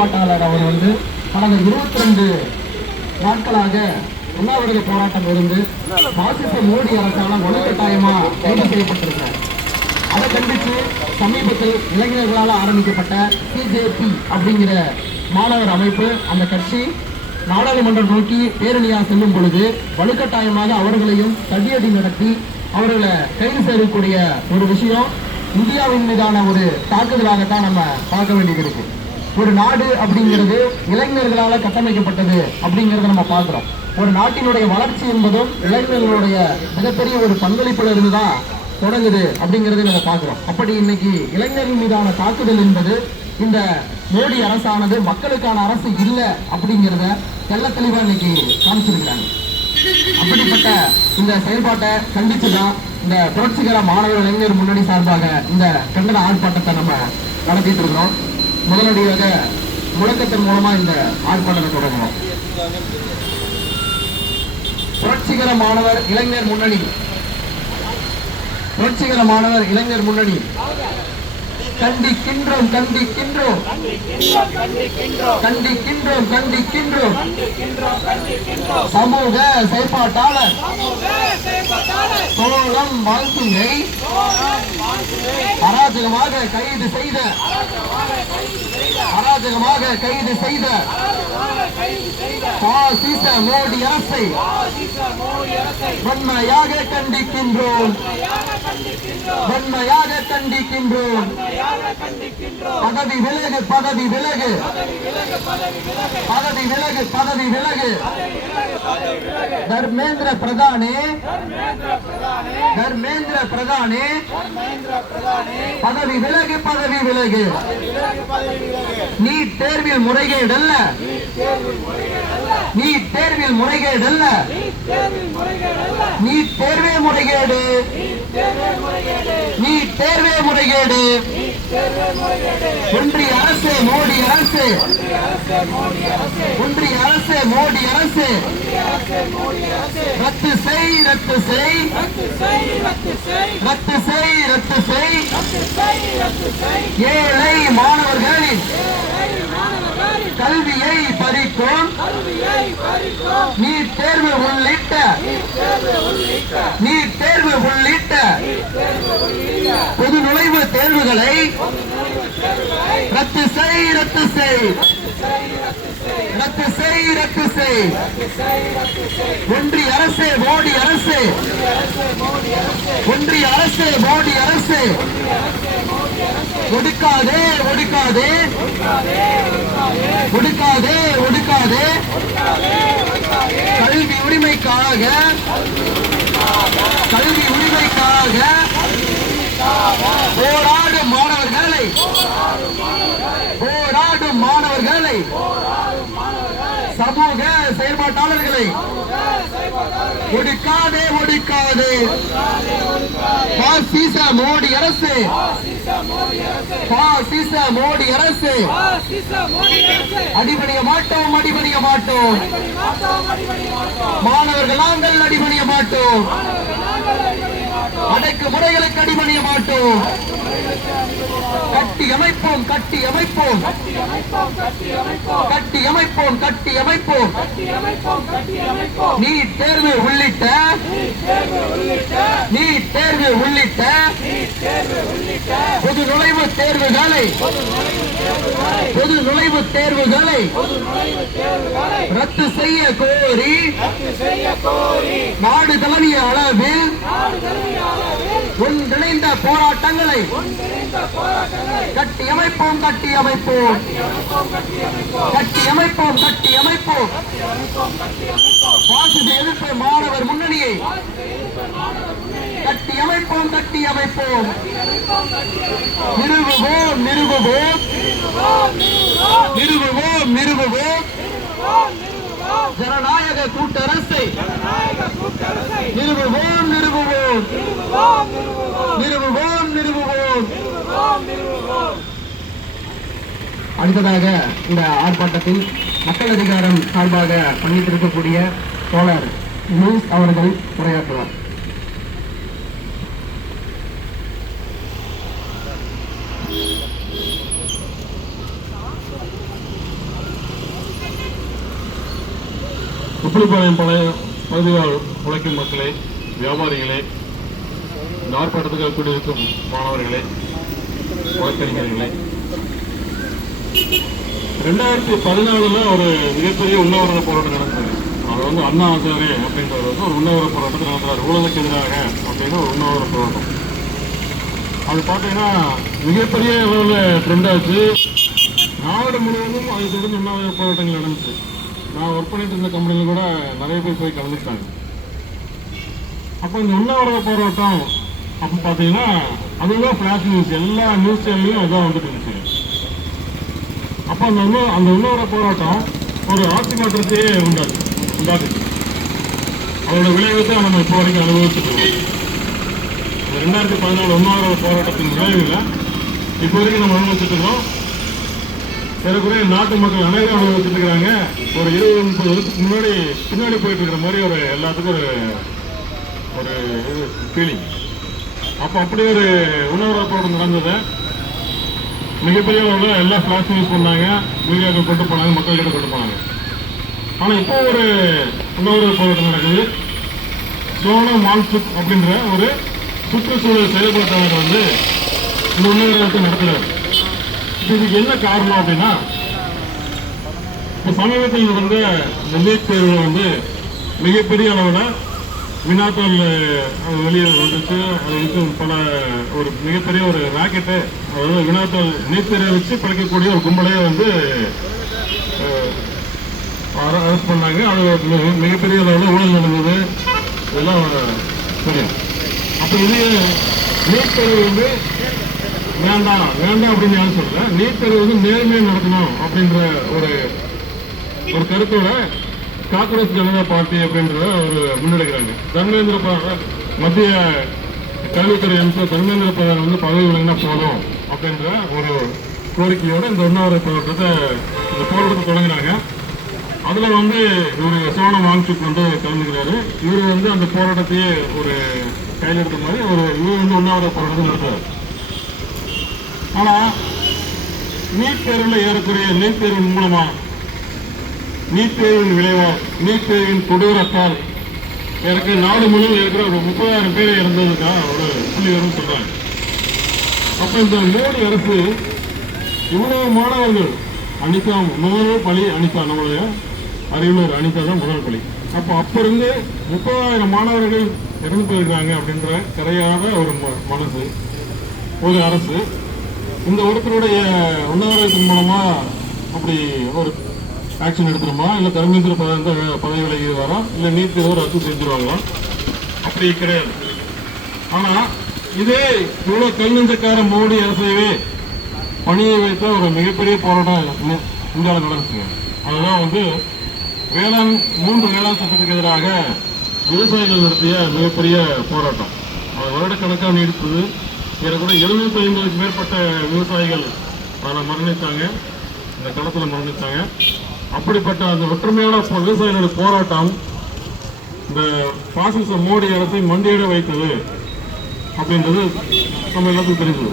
அவர் கடந்த 22 நாட்களாக உண்ணாவிரத போராட்டம் இருந்து பாசிச மோடி அரசால் வலுக்கட்டாயமா கைது செய்யப்பட்டிருக்கிறார். அதை கண்டித்து சமீபத்தில் இளைஞர்களால் ஆரம்பிக்கப்பட்ட பிஜேபி அப்படிங்கிற மாணவர் அமைப்பு, அந்த கட்சி நாடாளுமன்றம் நோக்கி பேரணியா செல்லும் பொழுது வலுக்கட்டாயமாக அவர்களையும் தடியடி நடத்தி அவர்களை கைது செய்யக்கூடிய ஒரு விஷயம் இந்தியாவின் மீதான ஒரு தாக்குதலாகத்தான் நம்ம பார்க்க வேண்டியது இருக்கு. ஒரு நாடு அப்படிங்கிறது இளைஞர்களால் கட்டமைக்கப்பட்டது அப்படிங்கிறத நம்ம பார்க்கிறோம். ஒரு நாட்டினுடைய வளர்ச்சி என்பதும் இளைஞர்களுடைய மிகப்பெரிய ஒரு பங்களிப்புல இருந்துதான் தொடங்குது அப்படிங்கிறத நம்ம பார்க்கிறோம். அப்படி இன்னைக்கு இளைஞர்கள் மீதான தாக்குதல் என்பது இந்த மோடி அரசானது மக்களுக்கான அரசு இல்லை அப்படிங்கிறத தெள்ள தெளிவா இன்னைக்கு காமிச்சிருக்கிறாங்க. அப்படிப்பட்ட இந்த செயல்பாட்டை கண்டிச்சுதான் இந்த புரட்சிகர மாணவர் இளைஞர் முன்னணி சார்பாக இந்த கண்டன ஆர்ப்பாட்டத்தை நம்ம நடத்திட்டு இருக்கிறோம். முதலடியாக முழக்கத்தின் மூலமா இந்த ஆர்ப்பாட்டத்தை தொடங்கணும். புரட்சிகர மாணவர் இளைஞர் முன்னணி, புரட்சிகர மாணவர் இளைஞர் முன்னணி கண்டிக்கின்றோம் கண்டிக்கின்றோம் கண்டிக்கின்றோம் கண்டிக்கின்றோம். சமூக செயற்பாட்டாளர் சோழம் வாழ்த்துங்கை அராஜகமாக கைது செய்த பாசிச மோடி அரசை வன்மையாக கண்டிக்கின்றோம், வன்மையாக கண்டிக்கின்றோம். பதவி விலகு, பதவி விலகு, பதவி விலகு, பதவி விலகு. தர்மேந்திர பிரதானே, தர்மேந்திர பிரதானே, பதவி விலகு, பதவி விலகு. நீட் தேர்வில் முறைகேடல்ல, நீட் தேர்வில் முறைகேடல்ல, நீட் தேர்வே முறைகேடு, நீட் தேர்வே முறைகேடு. ஒன்றிய அரசு மோடி அரசு, ஒன்றிய அரசு மோடி அரசு ரத்து செய், ரத்து செய், ரத்து செய், ரத்து செய். ஏழை மாணவர்களின் கல்வியை பறிக்கும் நீட் தேர்வு உள்ளிட்ட, நீட் தேர்வு உள்ளிட்ட பொது நுழைவு தேர்வுகளை ரத்து செய், ரத்து செய், ரத்து செய், ரத்து செய். ஒன்றிய அரசு மோடி அரசு, ஒன்றிய அரசு மோடி அரசு ஒடுக்காதே, ஒடுக்காதே, ஒடுக்காதே, ஒடுக்காதே. கல்வி உரிமைக்காக, கல்வி உரிமைக்காக போராடும் மாணவர்களை, போராடும் மாணவர்களை, சமூக செயல்பாட்டாளர்களை ஒடுக்காதே, ஒடுக்காதே. பாசிச மோடி அரசு, பாசிச மோடி அரசு அடிபணிய மாட்டோம், அடிபணிய மாட்டோம். மாணவர்கள் நாங்கள் அடிபணிய மாட்டோம், அடக்கு முறைகளுக்கு அடிபணிய மாட்டோம். கட்டி அமைப்போம், கட்டி அமைப்போம், கட்டி அமைப்போம், கட்டி அமைப்போம். நீட் தேர்வு உள்ளிட்ட, நீட் தேர்வு உள்ளிட்ட பொது நுழைவு தேர்வுகளை, பொது நுழைவு தேர்வுகளை ரத்து செய்ய கோரி நாடு தழுவிய அளவில் ஒன்றிணைந்த போராட்டங்களை கட்டி அமைப்போம், கட்டி அமைப்போம், கட்டி அமைப்போம், கட்டி அமைப்போம். பாசிச எதிர்ப்பு மாணவர் முன்னணியை கட்டி அமைப்போம், கட்டி அமைப்போம். நிறுவுவோம், நிறுவுவோம், நிறுவுவோம், நிறுவுவோம். ஜனநாயக கூட்டரசை நிறுவுவோம், நிறுவுவோம், நிறுவுவோம், நிறுவுவோம். அடுத்ததாக இந்த ஆர்ப்பாட்டத்தில் மக்கள் அதிகாரம் சார்பாக பணியிட்டிருக்கக்கூடிய தோழர் லூஸ் அவர்கள் உரையாற்றுவார். உப்புளிப்பாளையம் பழைய பகுதியால் உழைக்கும் மக்களே, வியாபாரிகளே, இந்த ஆர்ப்பாட்டத்துக்கு கூடியிருக்கும் மாணவர்களே, வழக்கறிஞர்களே, 2014 ஒரு மிகப்பெரிய உண்ணாவிரத போராட்டம் நடந்தது. அது வந்து அண்ணா ஆசாரி அப்படின்றவர் வந்து ஒரு உண்ணாவிரத போராட்டத்தை நடத்துறாரு. ஊழலுக்கு எதிராக அப்படின்னு ஒரு உண்ணாவிரத போராட்டம். அது பார்த்தீங்கன்னா மிகப்பெரிய அளவில் ட்ரெண்ட் ஆச்சு. நாடு முழுவதும் அது தொடர்ந்து உண்ணாவிரத போராட்டங்கள் நடந்துச்சு. நான் ஒர்க் பண்ணிட்டு இருந்த கம்பெனியில் கூட நிறைய பேர் போய் கலந்துட்டாங்க. அப்போ இந்த உண்ணாவிரத போராட்டம் அப்போ பார்த்தீங்கன்னா அதுதான் ஃபிளாஷ் நியூஸ், எல்லா நியூஸ் சேனல்லையும் அதுதான் வந்துட்டு இருந்துச்சு. அப்போ அந்த உண்ணாவிரத போராட்டம் ஒரு ஆட்சி மாற்றத்தையே உண்டாக்குச்சு. அதோட விளைவுத்தை நம்ம இப்போ வரைக்கும் அனுபவிச்சுட்டு இருக்கோம். 2014 உண்ணாவிரத போராட்டத்தின் விளைவுகளை இப்போ வரைக்கும் நம்ம அனுபவிச்சுட்டு இருக்கோம். ஏறக்குறைய நாட்டு மக்கள் அனைவரும் அனுபவிச்சுட்டு இருக்கிறாங்க. ஒரு 20-30 வருஷத்துக்கு பின்னாடி போயிட்டு இருக்கிற மாதிரி ஒரு எல்லாத்துக்கும் ஒரு ஃபீலிங். அப்போ அப்படி ஒரு உண்ணாவிரத போராட்டம் நடந்தது. மிகப்பெரிய அளவில் எல்லாம் ஃபிளாஷ் நியூஸ் பண்ணாங்க, மீடியாக்கள் கொண்டு போனாங்க, மக்கள்கிட்ட கொண்டு போனாங்க. ஆனால் இப்போ ஒரு உண்ணாவிரத போராட்டம் நடக்குது. சோனம் வாங்சுக் அப்படின்ற ஒரு சுற்றுச்சூழல் செயல்பாட்டாளர் வந்து இந்த உண்ணாவிரதத்தை நடத்துகிறார். இதுக்கு என்ன காரணம் அப்படின்னா, இப்போ சமீபத்தில் நடந்த இந்த நீட் தேர்வில் வந்து மிகப்பெரிய அளவில் வினாத்தாள் வெளியே வந்துச்சு. அது வந்து ஒரு மிகப்பெரிய ஒரு ராக்கெட்டு, அதாவது வினாத்தாள் நீட் தேர்வை வச்சு படிக்கக்கூடிய ஒரு கும்பலையே வந்து அரெஸ்ட் பண்ணாங்க. அது மிகப்பெரிய அளவில் ஊழல் நடந்தது. இதெல்லாம் தெரியும். அப்போ இது நீட் தேர்வு வந்து வேண்டாம் அப்படின்னு யாரும் சொல்லல. நீட் தேர்வு வந்து நேர்மையாக நடத்தணும் அப்படின்ற ஒரு கருத்தோட காங்கிரஸ் ஜனதா பார்ட்டி அப்படின்ற ஒரு முன்னெடுக்கிறாங்க. மத்திய கல்வித்துறை அமைச்சர் தர்மேந்திர பிரதான் வந்து பதவி விலகினா போதும் அப்படின்ற ஒரு கோரிக்கையோட இந்த உண்ணாவிரத போராட்டத்தை தொடங்குறாங்க. அதுல வந்து இவர் சோனம் வாங்சுக் வந்து கலந்துக்கிறாரு. இவர் வந்து அந்த போராட்டத்தையே ஒரு கையில் எடுத்த மாதிரி இவர் வந்து உண்ணாவிரத போராட்டத்தை நடத்துறாரு. ஆனா நீட் தேர்வில் ஏறக்குறைய நீட் தேர்வின் மூலமா, நீட் தேர்வின் விளைவா, நீட் தேர்வின் கொடூரத்தால் ஏற்கனவே நாடு முழுவதும் இருக்கிற ஒரு 30,000 பேர் இறந்ததுக்காக ஒரு புள்ளிவரும் சொல்றாங்க. அப்ப இந்த மோடி அரசு இவ்வளவு மாணவர்கள், அனிதா முதல் பலி, அனிதா நம்மளுடைய அரியலூர் அனிதா தான் முதல் பலி. அப்ப இருந்து 30,000 மாணவர்கள் இறந்து போயிருக்காங்க அப்படின்ற கரையாத ஒரு மனசு, ஒரு அரசு இந்த ஒருத்தருடைய உண்ணாவிரதத்தின் மூலமா அப்படி ஒரு ஆக்ஷன் எடுத்துருமா, இல்லை தர்மேந்திர பிரதான் பதவி விலகி வரா, இல்லை நீட் தேர்வு ரத்து செஞ்சிருவாங்களா? அப்படி கிடையாது. ஆனா இதே இவ்வளவு கல்நெஞ்சக்கார மோடி அரசையே பணியை வைத்த ஒரு மிகப்பெரிய போராட்டம் இந்தியாவில் நடந்துச்சுங்க. அதுதான் வந்து மூன்று வேளாண் சட்டத்துக்கு எதிராக விவசாயிகள் நடத்திய மிகப்பெரிய போராட்டம். அது வருடக்கணக்காக நீடித்தது. ஏறக்குறைய 75க்கு மேற்பட்ட விவசாயிகள் அதில் மரணித்தாங்க, இந்த களத்தில் மரணித்தாங்க. அப்படிப்பட்ட அந்த ஒற்றுமையான விவசாயிகளுடைய போராட்டம் இந்த பாசிச மோடி அரசை மண்டியிட வைத்தது அப்படின்றது நம்ம எல்லாத்துக்கும் தெரிஞ்சது.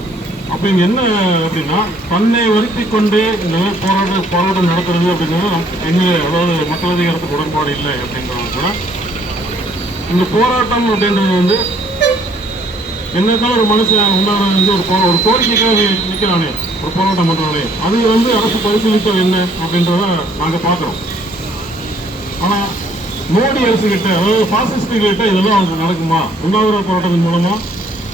அப்போ இங்கே என்ன அப்படின்னா, தன்னை வருத்தி கொண்டு இந்த போராட்டம் நடத்துறது அப்படின்னா அதாவது மக்கள் அதிகாரத்துக்கு உடன்பாடு இல்லை அப்படின்றது கூட. இந்த போராட்டம் அப்படின்றது வந்து என்னதான் ஒரு மனுஷன் உண்டான வந்து ஒரு கோரிக்கைக்காக நிற்கிறானே, ஒரு போராட்டம் பண்றானே, அது வந்து அரசு பரிசீலித்தல் என்ன அப்படின்றத நாங்கள் பார்க்குறோம். ஆனால் மோடி அரசு கிட்ட, அதாவது பாசிஸ்ட் கிட்ட இதெல்லாம் அவங்க நடக்குமா? உண்ணாவிரத போராட்டத்தின் மூலமா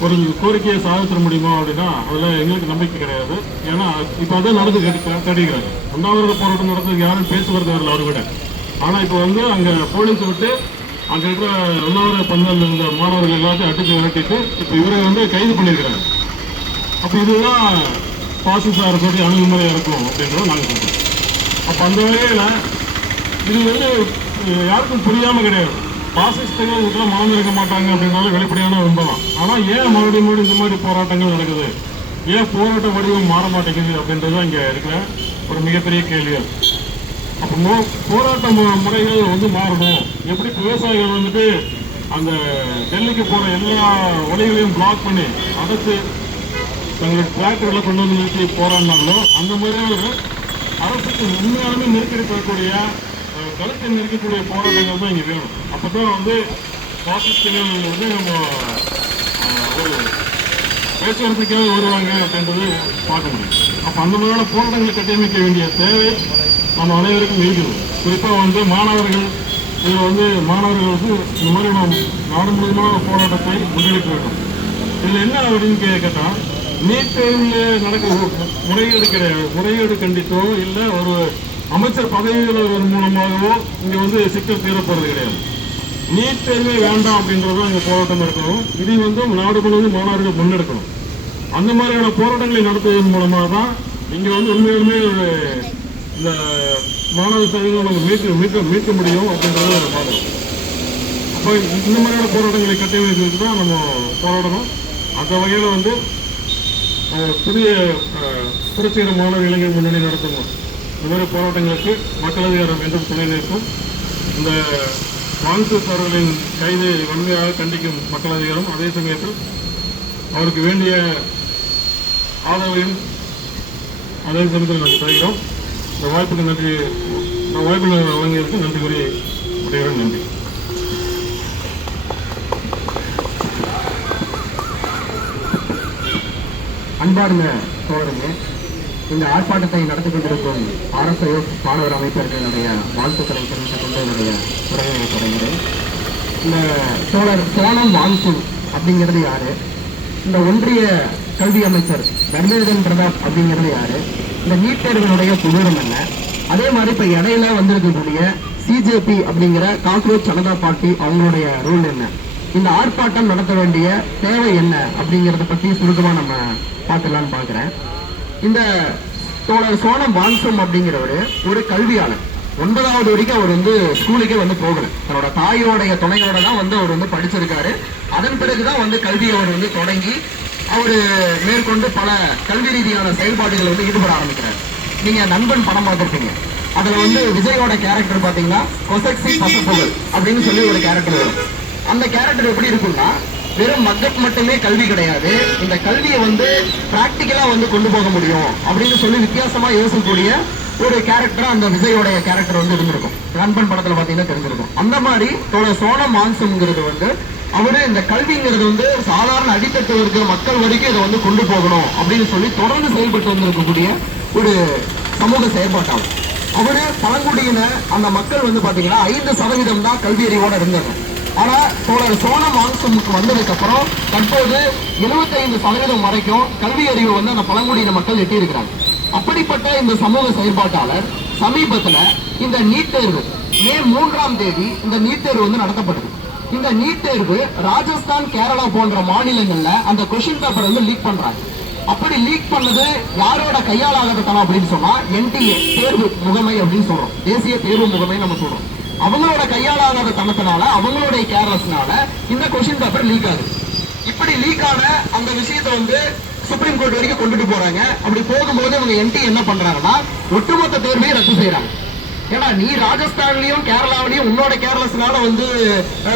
ஒரு கோரிக்கையை சாதிச்சிட முடியுமா அப்படின்னா அதில் எங்களுக்கு நம்பிக்கை கிடையாது. ஏன்னா இப்போ அதான் நடந்து கேட்டுக்கிறாங்க. உண்ணாவிரத போராட்டம் நடத்துறதுக்கு யாரும் பேசுவது வரல அவரு கூட. ஆனால் இப்போ வந்து அங்கே போலீஸ் விட்டு அங்கே இருக்கிற உண்ணாவிரத பந்தல் இருந்த மாணவர்கள் எல்லாத்தையும் அடித்து விரட்டிட்டு இப்போ இவரை வந்து கைது பண்ணியிருக்கிறாங்க. அப்போ இதுதான் பாசிச அரசுடைய அணுகுமுறையாக இருக்கும் அப்படின்றத நாங்கள் சொல்கிறோம். அப்போ அந்த வகையில் இது வந்து யாருக்கும் புரியாமல் கிடையாது. பாசிஸ்டுகள் இதுக்கெல்லாம் மறந்துருக்க மாட்டாங்க அப்படின்னாலும் வெளிப்படையான உண்மைதான். ஆனால் ஏன் மறுபடியும் இந்த மாதிரி போராட்டங்கள் நடக்குது, ஏன் போராட்ட வடிவம் மாற மாட்டேங்குது அப்படின்றத இங்கே இருக்கிற ஒரு மிகப்பெரிய கேள்விகள். அப்போ போராட்ட முறைகள் வந்து மாறணும். எப்படி விவசாயிகள் வந்துட்டு அந்த டெல்லிக்கு போகிற எல்லா வழிகளையும் பிளாக் பண்ணி அடைச்சு தங்களுடைய டிராக்டர்களை கொண்டு வந்து நிறுத்தி போராடினாங்களோ, அந்த மாதிரி ஒரு அரசுக்கு உண்மையாலுமே நெருக்கடி பெறக்கூடிய கருத்தில் இருக்கக்கூடிய போராட்டங்கள் தான் இங்கே வேணும். அப்பதான் வந்து பாசிஸ்டுகள் வந்து நம்ம ஒரு பேச்சுவார்த்தைக்காக வருவாங்க அப்படின்றது பார்க்க முடியும். அப்போ அந்த மாதிரியான போராட்டங்களை கட்டமைக்க வேண்டிய தேவை நம்ம அனைவருக்கும் இருக்குது. குறிப்பாக வந்து மாணவர்கள் இதில் வந்து மாணவர்களுக்கு இந்த மாதிரி நாம் நாடு முழுவதுமான போராட்டத்தை முன்னெடுக்க வேண்டும். இதில் என்ன அப்படின்னு கேட்டால், நீட் தேர்வில் நடக்கிற முறைகேடு கிடையாது. முறைகேடு கண்டித்தோ இல்லை ஒரு அமைச்சர் பதவிகள் மூலமாகவோ இங்கே வந்து சிக்கல் தீரப்படுறது கிடையாது. நீட் தேர்வே வேண்டாம் அப்படின்றதும் இங்கே போராட்டம் இருக்கணும். இதை வந்து நாடு முழுவதும் மாணவர்கள் முன்னெடுக்கணும். அந்த மாதிரியான போராட்டங்களை நடத்துவதன் மூலமாக தான் இங்கே வந்து உண்மையிலுமே இந்த மாணவ சேவைகளை நம்ம மீட்க முடியும் அப்படின்றத பார்க்கணும். அப்போ இந்த மாதிரியான போராட்டங்களை கட்டமைக்கிறதுக்கு தான் நம்ம போராடணும். அந்த வகையில் வந்து புதிய புரட்சிகர மாணவர் இளைஞர் முன்னணி நடத்தும் இந்த மாதிரி போராட்டங்களுக்கு மக்கள் அதிகாரம் என்றும் துணை நிற்கும். இந்த வான்சூஸ் அவர்களின் கைதை வன்மையாக கண்டிக்கும் மக்கள் அதிகாரம் அதே சமயத்தில் அவருக்கு வேண்டிய ஆதரவையும் அதே சமயத்தில் நாங்கள் தருகிறோம். இந்த வாய்ப்புக்கு நன்றி. வாய்ப்பு வழங்கியதற்கு நன்றி கூறி விடைகிறேன். நன்றி. அன்பார்ந்த தோழர்களே, இந்த ஆர்ப்பாட்டத்தை நடத்தி கொண்டிருக்கும் RSIS மாணவர் அமைப்பினருடைய வாழ்த்துக்களை தெரிவித்துக் கொண்டு என்னுடைய உரையை தொடங்குகிறேன். இந்த தோழர் சோனம் வாங்சுக் அப்படிங்கிறது யாரு? இந்த ஒன்றிய கல்வி அமைச்சர் தர்மேந்திர பிரதாப் அப்படிங்கிறது யாரு? இந்த நீட் தேர்வினுடைய கொடூரம் என்ன? அதே மாதிரி இப்ப இடையில வந்திருக்கக்கூடிய CJP அப்படிங்கிற காக்ரோச் ஜனதா பார்ட்டி அவங்களுடைய ரூல் என்ன? இந்த ஆர்ப்பாட்டம் நடத்த வேண்டிய தேவை என்ன அப்படிங்கறத பத்தி சுருக்கமா நம்ம பார்க்கலாம்னு பாக்குறேன். இந்த தோழர் சோனம் வாங்சுக் அப்படிங்கிறவரு ஒரு கல்வியாளர். 9வது வரைக்கும் அவர் வந்து ஸ்கூலுக்கே வந்து போகல. தன்னோட தாயோடைய துணையோட தான் வந்து அவர் வந்து படிச்சிருக்காரு. அதன் பிறகுதான் வந்து கல்வியை அவர் வந்து தொடங்கி அவரு மேற்கொண்டு பல கல்வி ரீதியான செயல்பாடுகள் வந்து ஈடுபட ஆரம்பிக்கிறார். நீங்க நண்பன் படம் பார்த்திருப்பீங்க. அதுல வந்து விஜயோட கேரக்டர் பாத்தீங்கன்னா கொசக்சி பசப்புகள் அப்படின்னு சொல்லி ஒரு கேரக்டர் வரும். அந்த கேரக்டர் எப்படி இருக்கும்னா, வெறும் மக்கள் மட்டுமே கல்வி கிடையாது, இந்த கல்வியை வந்து பிராக்டிக்கலா வந்து கொண்டு போக முடியும் அப்படின்னு சொல்லி வித்தியாசமா யோசிக்கக்கூடிய ஒரு கேரக்டரா அந்த விஜயோடைய கேரக்டர் வந்து இருந்திருக்கும். நண்பன் படத்துல பாத்தீங்கன்னா தெரிஞ்சிருக்கும். அந்த மாதிரி சோனம் வாங்சுக்ங்கிறது வந்து அவரு இந்த கல்விங்கிறது வந்து சாதாரண அடித்தட்டு இருக்கிற மக்கள் வரைக்கும் இதை வந்து கொண்டு போகணும் அப்படின்னு சொல்லி தொடர்ந்து செயல்பட்டு வந்திருக்கக்கூடிய ஒரு சமூக செயற்பாட்டாளர். அவரு பழங்குடியின அந்த மக்கள் வந்து பாத்தீங்கன்னா 5% தான் கல்வி அறிவோட இருந்தாங்க. ஆனா தோழர் சோனம் வாங்சுக் வந்ததுக்கு அப்புறம் தற்போது 75% வரைக்கும் கல்வி அறிவு வந்து அந்த பழங்குடியின மக்கள் எட்டி இருக்கிறாங்க. அப்படிப்பட்ட இந்த சமூக செயற்பாட்டாளர் சமீபத்துல இந்த நீட் தேர்வு மே 3ஆம் தேதி இந்த நீட் தேர்வு வந்து நடத்தப்படுது. இந்த நீட் தேர்வு ராஜஸ்தான், கேரளா போன்ற மாநிலங்கள்ல அந்த கொஸ்டின் பேப்பர் வந்து லீக் பண்றாங்க. அப்படி லீக் பண்ணது யாரோட கையால் ஆகத்தனம் அப்படின்னு சொன்னா NTA தேர்வு முகமை அப்படின்னு சொல்றோம். தேசிய தேர்வு முகமை நம்ம சொல்றோம். அவங்களோட கையாளாத தனத்தினால அவங்களுடைய கேர்லெஸ்னால இந்த கொஸ்டின் பேப்பர் லீக் ஆகுது. இப்படி லீக் ஆன அந்த விஷயத்தை வந்து சுப்ரீம் கோர்ட் வரைக்கும் கொண்டுட்டு போறாங்க. அப்படி போகும்போது அவங்க NTA என்ன பண்றாங்கன்னா ஒட்டுமொத்த தேர்வையும் ரத்து செய்யறாங்க. ஏன்னா நீ ராஜஸ்தான்லயும் கேரளாவிலையும் உன்னோட கேர்லெஸ்னால வந்து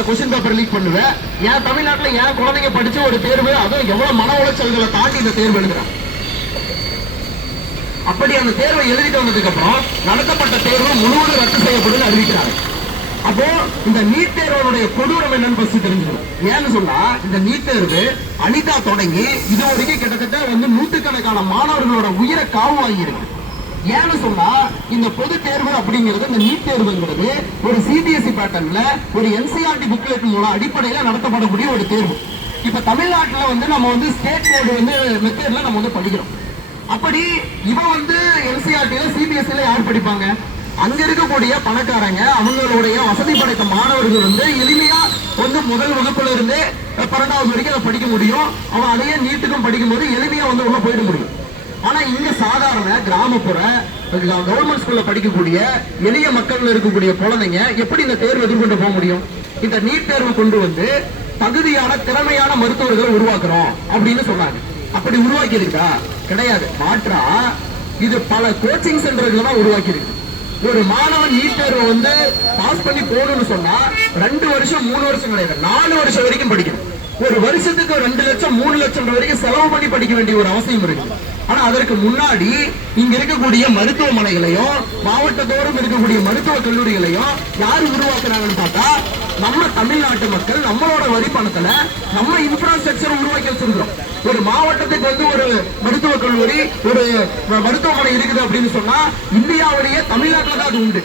கொஸ்டின் பேப்பர் லீக் பண்ணுவ, ஏன் தமிழ்நாட்டுல ஏன் குழந்தைங்க படிச்ச ஒரு தேர்வு, அதுவும் எவ்வளவு மன உளைச்சல்களை தாண்டி இந்த தேர்வு எழுதுறாங்க. அப்படி அந்த தேர்வை எழுதிட்டு வந்ததுக்கு அப்புறம் நடத்தப்பட்ட தேர்வு முழுவதும் ரத்து செய்யப்படும் அறிவிக்கிறாங்க. அப்போ இந்த நீட் தேர்வுடைய கொடூரம் என்னன்னு பத்தி தெரிஞ்சுக்கணும். ஏன்னு சொன்னா இந்த நீட் தேர்வு அனிதா தொடங்கி இது வரைக்கும் கிட்டத்தட்ட வந்து 100கணக்கான மாணவர்களோட உயிரை காவு வாங்கியிருக்கு. ஏன்னு சொன்னா இந்த பொது தேர்வு அப்படிங்கிறது, இந்த நீட் தேர்வுங்கிறது ஒரு CBSE பேட்டர்ன்ல ஒரு NCERT புக்லெட் மூலம் அடிப்படையில நடத்தப்படக்கூடிய ஒரு தேர்வு. இப்ப தமிழ்நாட்டுல வந்து நம்ம வந்து ஸ்டேட் போர்டு வந்து மெத்தட்ல நம்ம வந்து படிக்கிறோம். அப்படி இவன் வந்து NCERTல CBSEல யார் படிப்பாங்க? அங்க இருக்கக்கூடிய பணக்காரங்க, அவங்களுடைய வசதி படைத்த மாணவர்கள் வந்து எளிமையா வந்து முதல் வகுப்புல இருந்து 12வது வரைக்கும் அதை படிக்க முடியும். அவன் அதையே நீட்டுக்கும் படிக்கும் போது எளிமையா வந்து உள்ள போயிட முடியும். ஆனா இங்க சாதாரண கிராமப்புற கவர்மெண்ட் ஸ்கூல்ல படிக்கக்கூடிய எளிய மக்கள் இருக்கக்கூடிய குழந்தைங்க எப்படி இந்த தேர்வு எதிர்கொண்டு போக முடியும்? இந்த நீட் தேர்வு கொண்டு வந்து தகுதியான திறமையான மருத்துவர்களை உருவாக்குறோம் அப்படின்னு சொன்னாங்க. அப்படி உருவாக்கி இருக்கா? கிடையாது. மாற்றா இது பல கோச்சிங் சென்டர்கள் தான் உருவாக்கி இருக்கு. ஒரு மாணவன் நீட் தேர்வை வந்து பாஸ் பண்ணி போகணும்னு சொன்னா 2 வருஷம் 3 வருஷம் கிடையாது, 4 வருஷம் வரைக்கும் படிக்கணும். ஒரு வருஷத்துக்கு 2 லட்சம் 3 லட்சம் வரைக்கும் செலவு பண்ணி படிக்க வேண்டிய ஒரு அவசியம் இருக்கு. ஆனா அதற்கு முன்னாடி இங்க இருக்கக்கூடிய மருத்துவமனைகளையும் மாவட்டத்தோறும் இருக்கக்கூடிய மருத்துவ கல்லூரிகளையும் யாரு உருவாக்குறாங்கன்னு பார்த்தா நம்ம தமிழ்நாட்டு மக்கள் நம்மளோட வரி பணத்துல நம்ம இன்ஃப்ராஸ்ட்ரக்சர் உருவாக்கி வச்சிருக்கிறோம். ஒரு மாவட்டத்துக்கு வந்து ஒரு மருத்துவக் கல்லூரி ஒரு மருத்துவமனை இருக்குது அப்படின்னு சொன்னா இந்தியாவிலேயே தமிழ்நாட்டில் தான் அது உண்டு.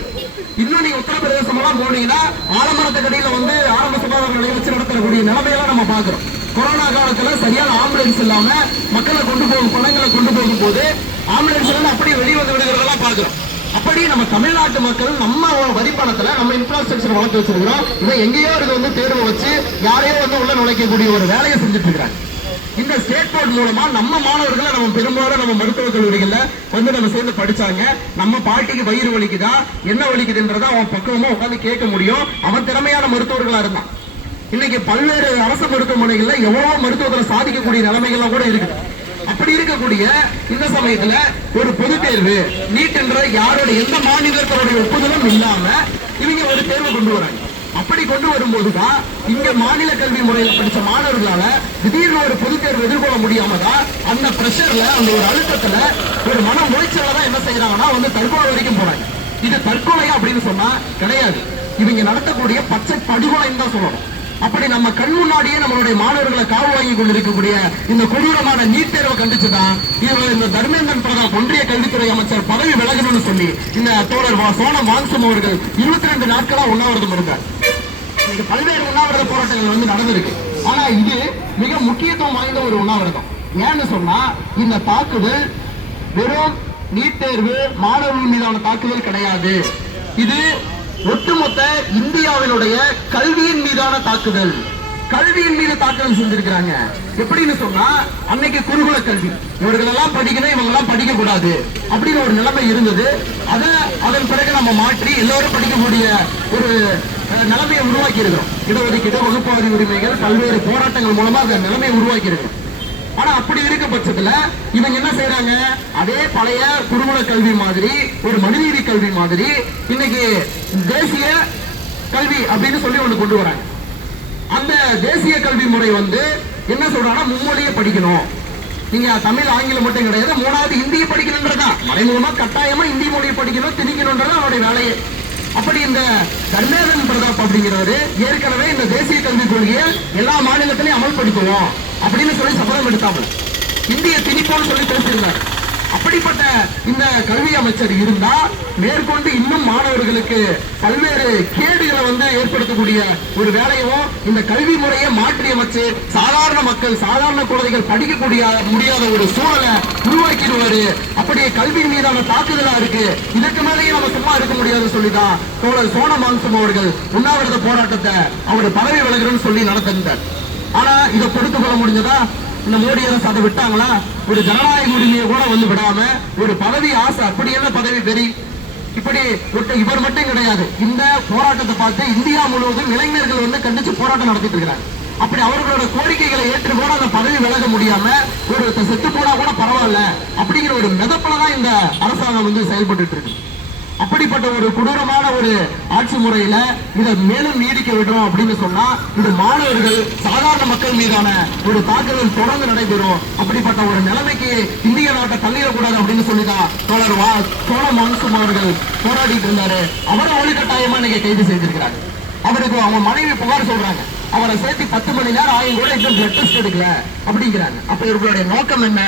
இன்னும் நீங்க உத்தரப்பிரதேசம் எல்லாம் போனீங்கன்னா ஆலமரத்துக்கடியில வந்து ஆரம்ப சுகாதார நிலையம் வச்சு நடத்தக்கூடிய நிலைமையெல்லாம் நம்ம பாக்குறோம். கொரோனா காலத்துல சரியான ஆம்புலன்ஸ் இல்லாம மக்களை கொண்டு போகும் பணங்களை கொண்டு போகும் போது ஆம்புலன்ஸ் அப்படியே வெளியே வந்து விடுகிறதெல்லாம் பாக்குறோம். அப்படி நம்ம தமிழ்நாட்டு மக்கள் நம்ம வரி பணத்துல நம்ம இன்ஃப்ராஸ்ட்ரக்சர் வளர்த்து வச்சிருக்கிறோம். இவன் எங்கேயோ இருக்கு வந்து தேர்வு வச்சு யாரையோ வந்து உள்ள நுழைக்கக்கூடிய ஒரு வேலையை செஞ்சுட்டு இருக்கிறாங்க. இந்த ஸ்டேட் போர்ட் மூலமா நம்ம மாணவர்களை நம்ம பெரும்பாலும் நம்ம மருத்துவக் கல்லூரிகள்ல வந்து நம்ம சேர்ந்து படிச்சாங்க. நம்ம பாட்டிக்கு வயிறு வலிக்குதா என்ன வலிக்குதுன்றத அவன் பக்குவமா உட்காந்து கேட்க முடியும். அவன் திறமையான மருத்துவர்களா இருந்தான். இன்னைக்கு பல்வேறு அரசு மருத்துவமனைகள்ல எவ்வளவு மருத்துவத்துல சாதிக்கக்கூடிய நிலைமைகள்லாம் கூட இருக்குது. அப்படி இருக்கக்கூடிய இந்த சமயத்துல ஒரு பொது தேர்வு நீட் என்ற யாரோட எந்த மாநிலத்தோட ஒப்புதலும் இல்லாம இவங்க ஒரு தேர்வு கொண்டு வராங்க. அப்படி கொண்டு வரும்போதுதான் இங்க மாநில கல்வி முறையில் படிச்ச மாணவர்களால திடீர்னு ஒரு பொது தேர்வு எதிர்கொள்ள முடியாம தான் அந்த பிரஷர்ல அந்த ஒரு அழுத்தத்துல ஒரு மன உளைச்சல தான் என்ன செய்யறாங்கன்னா வந்து தற்கொலை வரைக்கும் போறாங்க. இது தற்கொலையா அப்படின்னு சொன்னா கிடையாது. இவங்க நடத்தக்கூடிய பச்சை படுகொலைன்னு தான் சொல்லணும். அப்படி நம்ம கண் முன்னாடியே நம்மளுடைய மாணவர்களை காவு வாங்கி கொண்டிருக்கக்கூடிய இந்த கொடூரமான நீட் தேர்வை கண்டிச்சுதான் இந்த தர்மேந்திரன் பிரதான் ஒன்றிய கல்வித்துறை அமைச்சர் பதவி விலகணும்னு சொல்லி இந்த தோழர் சோனம் வாங்சும் அவர்கள் 22 நாட்களா உண்ணாவிரதம் இருந்தார். பல்வேறு உண்ணாவிரத போராட்டங்கள் வந்து நடந்திருக்கு. ஆனா இது மிக முக்கியத்துவம் வாய்ந்த ஒரு உண்ணாவிரதம். ஏன்னு சொன்னா இந்த தாக்குதல் வெறும் நீட் தேர்வு மாணவர்கள் மீதான தாக்குதல் கிடையாது. இது ஒட்டுமொத்த இந்தியாவினுடைய கல்வியின் மீதான தாக்குதல். கல்வியின் மீது தாக்குதல் செஞ்சிருக்கிறாங்க. எப்படின்னு சொன்னா அன்னைக்கு குருகுல கல்வி இவர்கள் எல்லாம் படிக்கணும் இவங்க எல்லாம் படிக்க கூடாது அப்படின்னு ஒரு நிலைமை இருந்தது. அதன் பிறகு நம்ம மாற்றி எல்லாரும் படிக்கக்கூடிய ஒரு நிலைமையை உருவாக்கி இருக்கிறோம். இடஒதுக்கீடு வகுப்பாதி உரிமைகள் பல்வேறு போராட்டங்கள் மூலமா அந்த நிலைமையை உருவாக்கி இருக்கிறோம். ஆனா அப்படி இருக்க பட்சத்துல இவங்க என்ன செய்யறாங்க, அதே பழைய குருகுல கல்வி மாதிரி ஒரு மனிதநீதி கல்வி மாதிரி இன்னைக்கு தேசிய கல்வி அப்படின்னு சொல்லி ஒண்ணு கொண்டு வராங்க. அந்த தேசிய கல்வி முறை வந்து என்ன சொல்றாங்கன்னா மும்மொழியை படிக்கணும். நீங்க தமிழ் ஆங்கிலம் மட்டும் கிடையாது, 3வது இந்திய படிக்கணும்ன்றதான் மறைமுகமா கட்டாயமா இந்திய மொழியை படிக்கணும் திணிக்கணும்ன்றது அவருடைய வேலையே. அப்படி இந்த தர்மேந்திரன் பிரதாப் அப்படிங்கிறவரு ஏற்கனவே இந்த தேசிய கல்விக் கொள்கையை எல்லா மாநிலத்திலையும் அமல்படுத்துவோம் அப்படின்னு சொல்லி சபதம் எடுத்தாமல் இந்திய திணிப்போன்னு சொல்லி பேசியிருந்தார். அப்படிப்பட்ட இந்த கல்வி அமைச்சர் இருந்தா மேற்கொண்டு இன்னும் மாணவர்களுக்கு பல்வேறு கேடுகளை வந்து ஏற்படுத்தக்கூடிய ஒரு வேலையும் இந்த கல்வி முறையை மாற்றி அமைச்சு சாதாரண மக்கள் சாதாரண குழந்தைகள் படிக்கக்கூடிய முடியாத ஒரு சூழலை உருவாக்கிடுவாரு. அப்படியே கல்வி மீதான தாக்குதலா இருக்கு. இதற்கு மேலேயே நம்ம சும்மா இருக்க முடியாதுன்னு சொல்லிதான் தோழர் சோனம் வாங்சும் அவர்கள் உண்ணாவிரத போராட்டத்தை அவர் பதவி விலகுறன்னு சொல்லி நடத்திருந்தார். ஆனா இதை பொறுத்து கொள்ள முடிஞ்சதா? இந்த மோடி அரசு அதை விட்டாங்களா? ஒரு ஜனநாயக உரிமையை கூட வந்து விடாம ஒரு பதவி ஆசை, அப்படி என்ன பதவி வெறி, இப்படி இவர் மட்டும் கிடையாது. இந்த போராட்டத்தை பார்த்து இந்தியா முழுவதும் இளைஞர்கள் வந்து கண்டிச்சு போராட்டம் நடத்திட்டு இருக்கிறாங்க. அப்படி அவர்களோட கோரிக்கைகளை ஏற்று கூட அந்த பதவி விலக முடியாம ஒரு செத்து போனா கூட பரவாயில்ல அப்படிங்கிற ஒரு மிதப்பலதான் இந்த அரசாங்கம் வந்து செயல்பட்டு இருக்கு. அப்படிப்பட்ட ஒரு கொடூரமான ஒரு ஆட்சி முறையில இதை மேலும் நீடிக்க விடுறோம் அப்படின்னு சொன்னா இது மாணவர்கள் சாதாரண மக்கள் மீதான ஒரு தாக்குதல் தொடர்ந்து நடைபெறும். அப்படிப்பட்ட ஒரு நிலைமைக்கு இந்திய நாட்டை தள்ளிடக்கூடாது அப்படின்னு சொல்லிதான் தோழர் சோனம் வாங்சும் அவர்கள் போராடிட்டு இருந்தாரு. அவரை ஒளிக்கட்டாயமா இன்னைக்கு கைது செய்திருக்கிறாங்க. அவருக்கு அவங்க மனைவி புகார் சொல்றாங்க, அவரை சேர்த்து 10 மணி நேரம் ஆயும் கூட இன்னும் பிளட் டெஸ்ட் எடுக்கல அப்படிங்கிறாங்க. அப்ப இவர்களுடைய நோக்கம் என்ன?